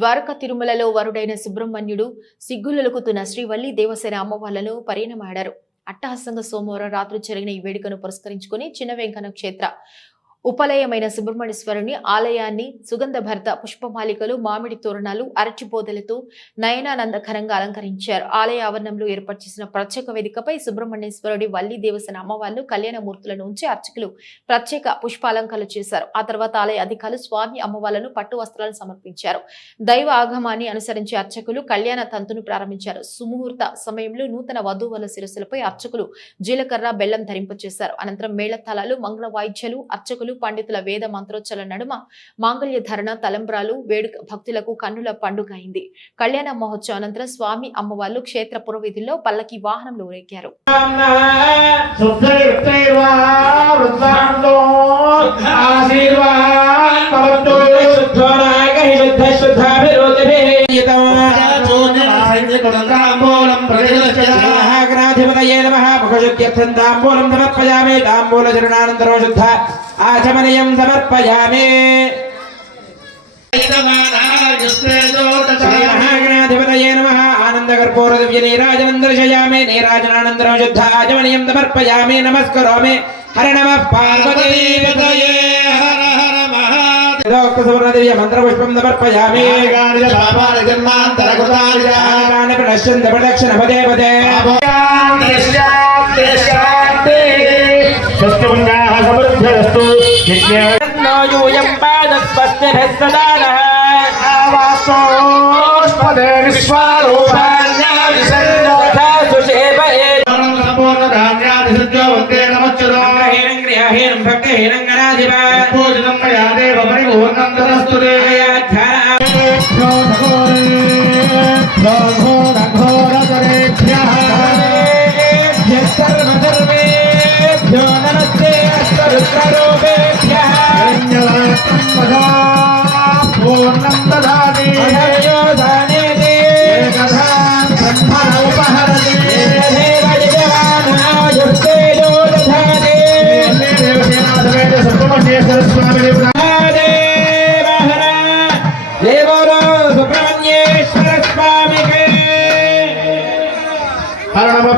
ద్వారకా తిరుమలలో వరుడైన సుబ్రహ్మణ్యుడు సిగ్గులొలుకుతున్న శ్రీవల్లి దేవసేన అమ్మవార్లను పరిణమాడారు అట్టహాసంగా సోమవారం రాత్రి జరిగిన ఈ వేడుకను పురస్కరించుకుని చిన్న వెంకన్న క్షేత్ర ఉపలయమైన సుబ్రహ్మణ్యేశ్వరుని ఆలయాన్ని సుగంధ భర్త పుష్పమాలికలు మామిడి తోరణాలు అరచిపోదలతో నయనానందకరంగా అలంకరించారు. ఆలయ ఆవరణంలో ఏర్పాటు చేసిన ప్రత్యేక వేదికపై సుబ్రహ్మణ్యేశ్వరుడి వల్లి దేవసేన అమ్మవార్లు కళ్యాణమూర్తులను ఉంచి అర్చకులు ప్రత్యేక పుష్పాలంకరణ చేశారు. ఆ తర్వాత ఆలయ అధికారులు స్వామి అమ్మవార్లను పట్టు వస్త్రాలు సమర్పించారు. దైవ ఆగమాన్ని అనుసరించి అర్చకులు కళ్యాణ తంతును ప్రారంభించారు. సుముహూర్త సమయంలో నూతన వధువుల శిరస్సులపై అర్చకులు జీలకర్ర బెల్లం ధరింపచేశారు. అనంతరం మేళతాళాలు మంగళ వాయిద్యాలు అర్చకులు పండితుల వేద మంత్రోచ్చల నడుమ మాంగళ్య ధరణ తలంబ్రాలు వేడుక భక్తులకు కన్నుల పండుగ అయింది కళ్యాణ మహోత్సవం అనంతరం స్వామి అమ్మవార్లు క్షేత్ర పురవీధుల్లో పల్లకి వాహనంలో ఊరేగారు శుద్ధైర్వా लक्ष्मीपतये नमः। मुखशुद्ध्यर्थं ताम्बूलं शुद्ध आचमनीयं समर्पया श्रीमहागणाधिपतये नमः हर नम पार्वतीपतये यदोक्तसुवर्णदेव्य मन्त्रपुष्पं समर्पयामि जन्मान्तरकृतानि प्रणश्यन्त प्रदक्षिणपदे पदे सस्यपुण्याः समृद्धिरस्तु यूयं पादस्पस्यभिः सदा नः आवासोष्पदे विश्वारूपाण्यादिशन्नोधा सुषेभ एव सम्पूर्णधान्यादिसज्जो वन्दे नमच्चरो భక్తిహీనం భక్తిహీనం గణాధిపూజితం మయా దేవ పరిపూర్ణం తదస్తు Paranama